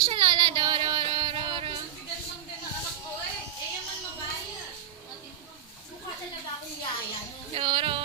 siya, Lola. Dororororo. Bigas lang din ang anak ko eh. Eh, yaman mabaya. Mukha talaga akong yaya. Doro.